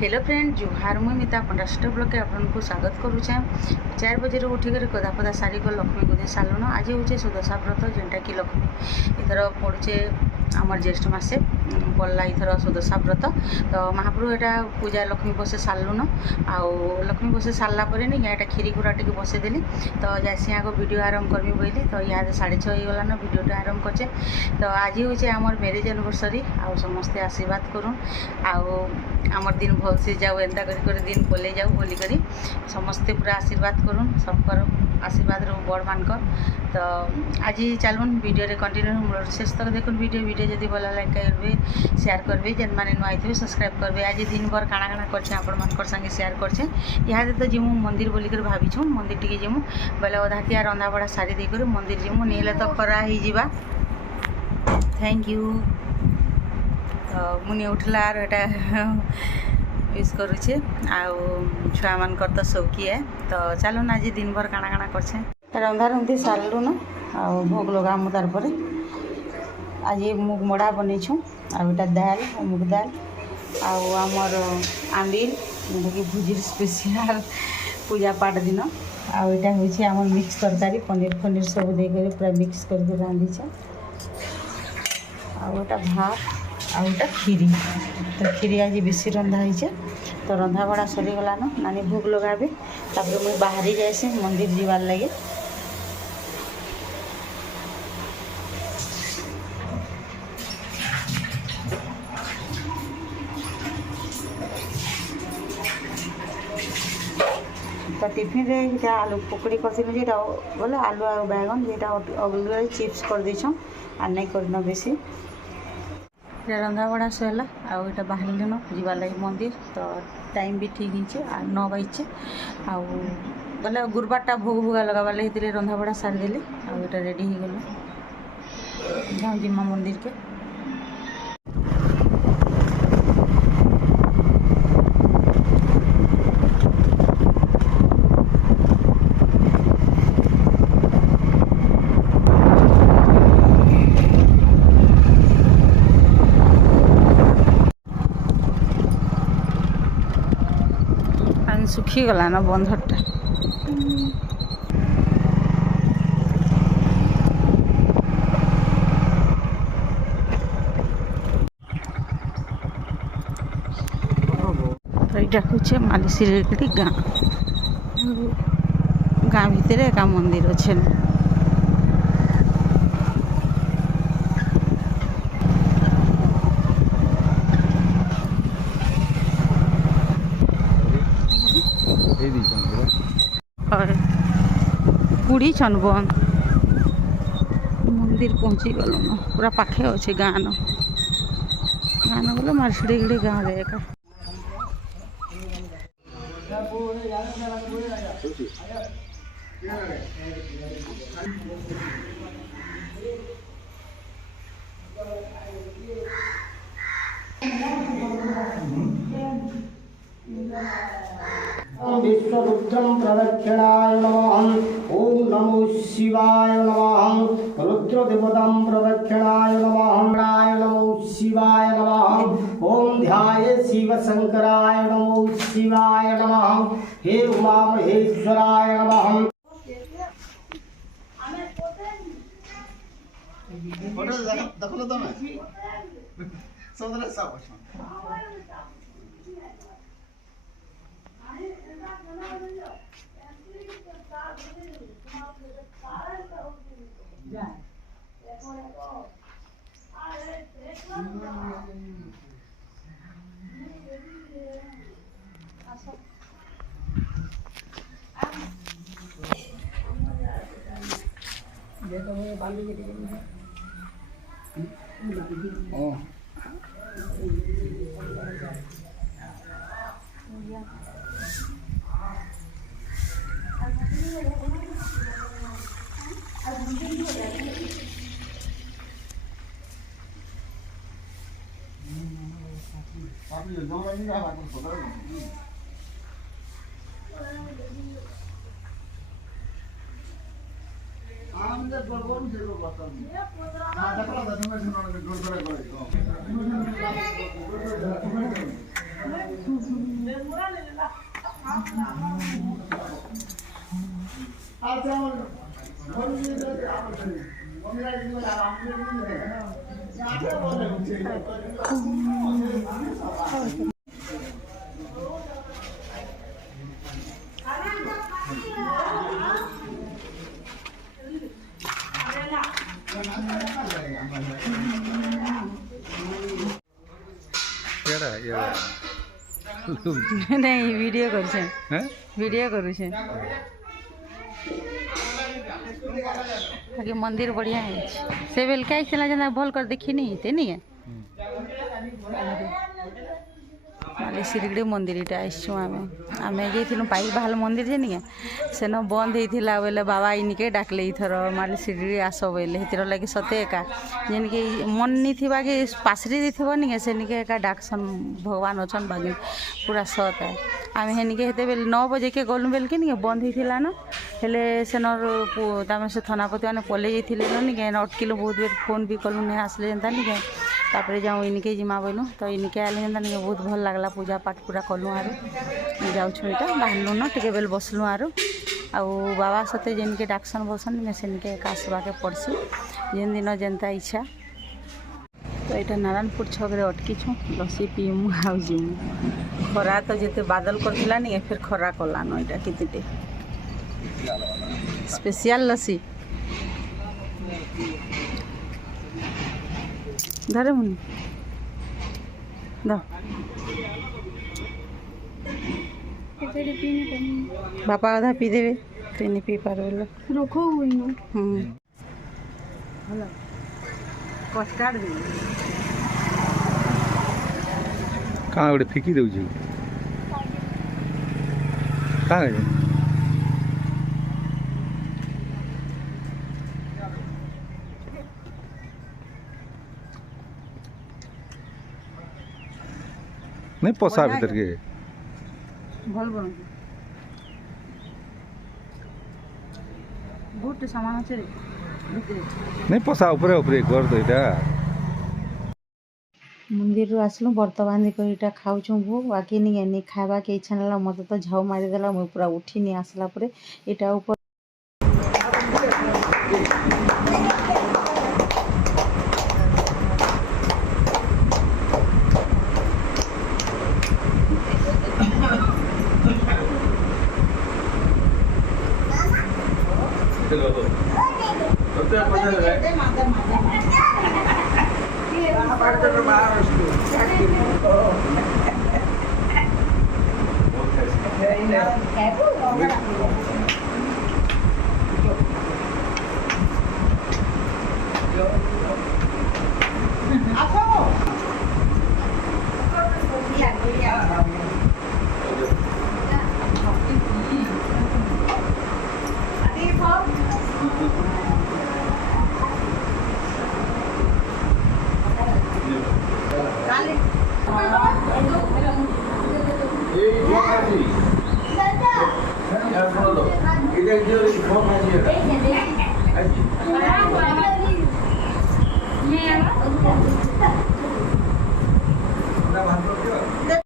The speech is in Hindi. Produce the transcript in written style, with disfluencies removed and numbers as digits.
हेलो फ्रेंड जुहार मुई मिता पंडास्ट ब्लॉग के आपको स्वागत करुचे 4 बजे उठिक गदापदा सारी लक्ष्मी गुदे सालुन आज हूँ सुदशा व्रत जोटा कि लक्ष्मी इथर पड़ुचे आमर ज्येष्ठ मासे पड़ला इथर सुदशा व्रत तो महाप्रभु यहाँ पूजा लक्ष्मी बसे सारून आउ लक्ष्मी बसे सारा यहाँ खीरी खुरा टे बसईदेली तो जैसे यहाँ वीडियो आरंभ करमी बोली तो यहाँ 6:30 होगलान वीडियो आरंभ करचे तो आज हूँ आमर मैरिज एनिवर्सरी आउ समस्ते आशीर्वाद करूँ आमर दिन भल से जाऊ एंता कर दिन पलि जाऊ बोलिक समस्ते पूरा आशीर्वाद करूँ सबकर आशीर्वाद रू बड़ मानकर तो आज चलुन वीडियो रे कंटिन्यू मूल शेष तक देखुन वीडियो जदि भल लाइक करेंगे शेयर करेंगे जेन मैंने नुआ थे सब्सक्राइब करेंगे आज दिन भर काଣା काଣା करछे आपण संगे शेयर करछे यहाँ तो जिमु मंदिर बोलिकर भाविछु मंदिर टिके जिमु बोले अधातिया रंधा बड़ा सारी देकर मंदिर जिमु नहीं तो खरा ही जीवा थैंक यू तो मुझे उठला यहाँ यूज करुचे छुआ मानकर तो सौकी है तो चलो ना आज दिन भर काଣା काଣା करछे रंधा रंधी सारू न आ भोग लगामु तार पर आज मुग मड़ा बनईछु आटा दाल मुग दाल आमर आंबिल जोटा कि भुजी स्पेशल पूजा पाठ दिन आटा हूँ आम मिक्स तरकारी पनीर फनीर सब देकर पूरा मिक्स करके रांधिचे आटा भात आउटा खीरी तो खीरी आज बेसी रंधा है तो रंधा बड़ा सरीगलान नानी भोग लगाबे तापर मुझे बाहरी जाएसी मंदिर जीवार लगे तो टिफिन रे आलू पकड़ी कर जो बोले आलू आ बैगन जेटा अलग चिप्स कर देछन आ नहीं करना बेसी रंधा बड़ा सहला आटा बाहर जीवार लगे मंदिर तो टाइम भी ठीक है 9 बजे बोले गुरुवार भोग भोगा लगाबार लगे रंधा बड़ा सारीदेली आटा रेडी हो गला जाऊँ जिमा मंदिर के सुखी गला ना बंधटा तो यहाँ हूँ मालिश्री गाँ गाँ भितर एका मंदिर अच्छे पुड़ी छन बन मंदिर पहुँची गल पूरा पाखे अच्छे गाँ न बोले मार्सिड़ी गाँव रे एका विश्वरुद्रं प्रदक्षिणाय नमः ओम नमो शिवाय नमः रुद्रदेवतां प्रदक्षिणाय नमः राय नमो शिवाय नमः ओम ध्याये शिवशंकराय नमो शिवाय नमः हे उमा महेश्वराय नमः देखो तो मैं सौंदर्य साफ नहीं वीडियो करुछे हैं वीडियो करुछे बाकी मंदिर बढ़िया है से बेल के आइला जना भल कर देखी नहीं ते नहीं माले सिरगड़ी मंदिर इटा आसछु आमे जेथिलु पाई बहाल मंदिर जे नहीं सेन बंद होइथिला बेले बाबा इनके डाकले इथर माले सिरगड़ी आस बेले हेतिर लगे सते एका जेनके मन नहीं थिबा कि पासरी दिथिबो नहीं सेनिके एका डाकसन भगवान अछन बागी पूरा सत है आमे हेनिके हेते बेले 9 बजे के गलु बेल के नहीं बंद होइथिला न हेले सेनर तामे से थानापति माने पले जेथिले न नहीं अटकिलो बहुत बेर फोन भी कलु नहीं आसले जनता नहीं तापर जाऊँ इनके जिमा बोलूँ तो इनके आले जेनता नहीं बहुत भल लगला पूजा पाठ पूरा कलु आरो जाऊँ इटा बाहरलु न टिके बेल बसलु आरो आउ बाबा सते जेनके डाक्सन बसन में सेनके आसवा के पड़सी जेन दिन जेनता इच्छा तो यहाँ नारायणपुर छकरे अटकी छूँ लसी पीमु आउ जीमु खरा तो जिते बादल करथिला नहीं फिर खरा कलान यहाँ कितने स्पेशल लसी धरे मुनि द बापा आधा पी देवे तो नहीं पी पार रखो हुई कस्टार्ड कहाँ गोटे फिकी दे कहाँ गए नहीं पोसा भीतर के भल बन बहुत सामान अच्छे नहीं पोसा ऊपर ऊपर कर दो इटा मंदिर आसलु बर्तमान को खाऊँ भोग बाकी नहीं खावा के इच्छा ना मत तो झाऊ मारिदेला मुझे पूरा उठी नहीं आसला पर यहाँ ऊपर Ini